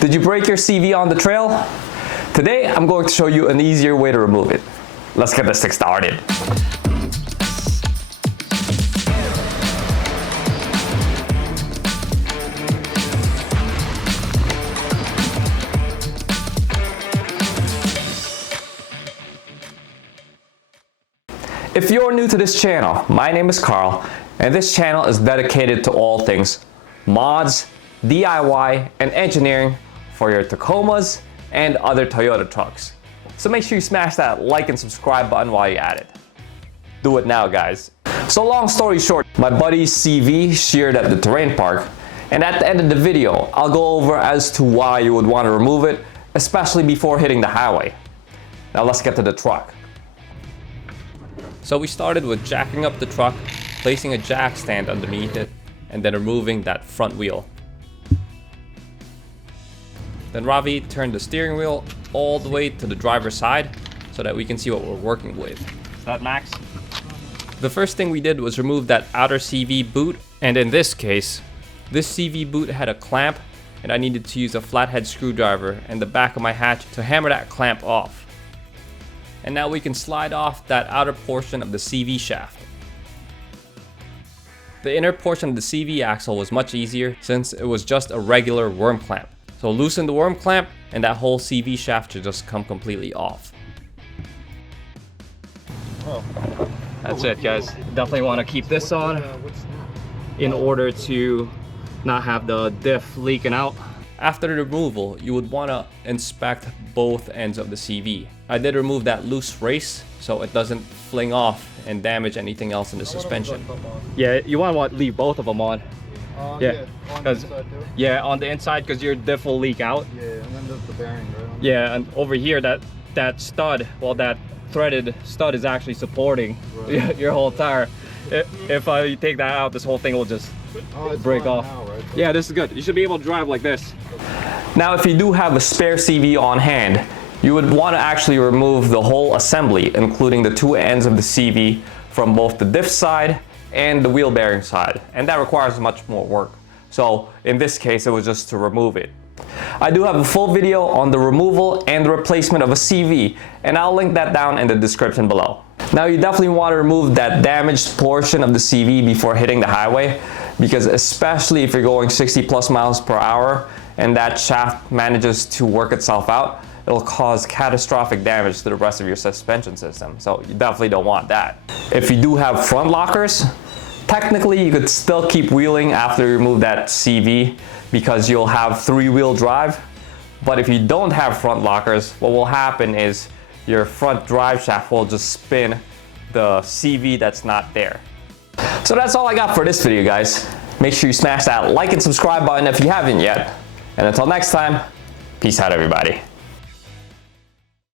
Did you break your CV on the trail? Today, I'm going to show you an easier way to remove it. Let's get this thing started. If you're new to this channel, my name is Carl, and this channel is dedicated to all things mods, DIY, and engineering for your Tacomas and other Toyota trucks. So make sure you smash that like and subscribe button while you're at it. Do it now, guys. So long story short, my buddy's CV sheared at the terrain park, and at the end of the video, I'll go over as to why you would want to remove it, especially before hitting the highway. Now let's get to the truck. So we started with jacking up the truck, placing a jack stand underneath it, and then removing that front wheel. Then Ravi turned the steering wheel all the way to the driver's side so that we can see what we're working with. Is that Max? The first thing we did was remove that outer CV boot, and in this case, this CV boot had a clamp and I needed to use a flathead screwdriver and the back of my hatch to hammer that clamp off. And now we can slide off that outer portion of the CV shaft. The inner portion of the CV axle was much easier since it was just a regular worm clamp. So loosen the worm clamp and that whole CV shaft should just come completely off. That's it, guys. Definitely want to keep this on in order to not have the diff leaking out. After the removal, you would want to inspect both ends of the CV. I did remove that loose race so it doesn't fling off and damage anything else in the suspension. Yeah, you want to leave both of them on. Yeah, because on the inside, because your diff will leak out. Yeah, and then there's the bearing, right? Yeah, and over here, that stud, well, that threaded stud is actually supporting your whole tire. If you take that out, this whole thing will just break off. Now, right? Yeah, this is good. You should be able to drive like this. Now, if you do have a spare CV on hand, you would want to actually remove the whole assembly, including the two ends of the CV from both the diff side and the wheel bearing side, and that requires much more work. So in this case, it was just to remove it. I do have a full video on the removal and the replacement of a CV, and I'll link that down in the description below. Now you definitely want to remove that damaged portion of the CV before hitting the highway, because especially if you're going 60 plus miles per hour and that shaft manages to work itself out, it'll cause catastrophic damage to the rest of your suspension system. So you definitely don't want that. If you do have front lockers, technically you could still keep wheeling after you remove that CV because you'll have three-wheel drive. But if you don't have front lockers, what will happen is your front drive shaft will just spin the CV that's not there. So that's all I got for this video, guys. Make sure you smash that like and subscribe button if you haven't yet. And until next time, peace out, everybody.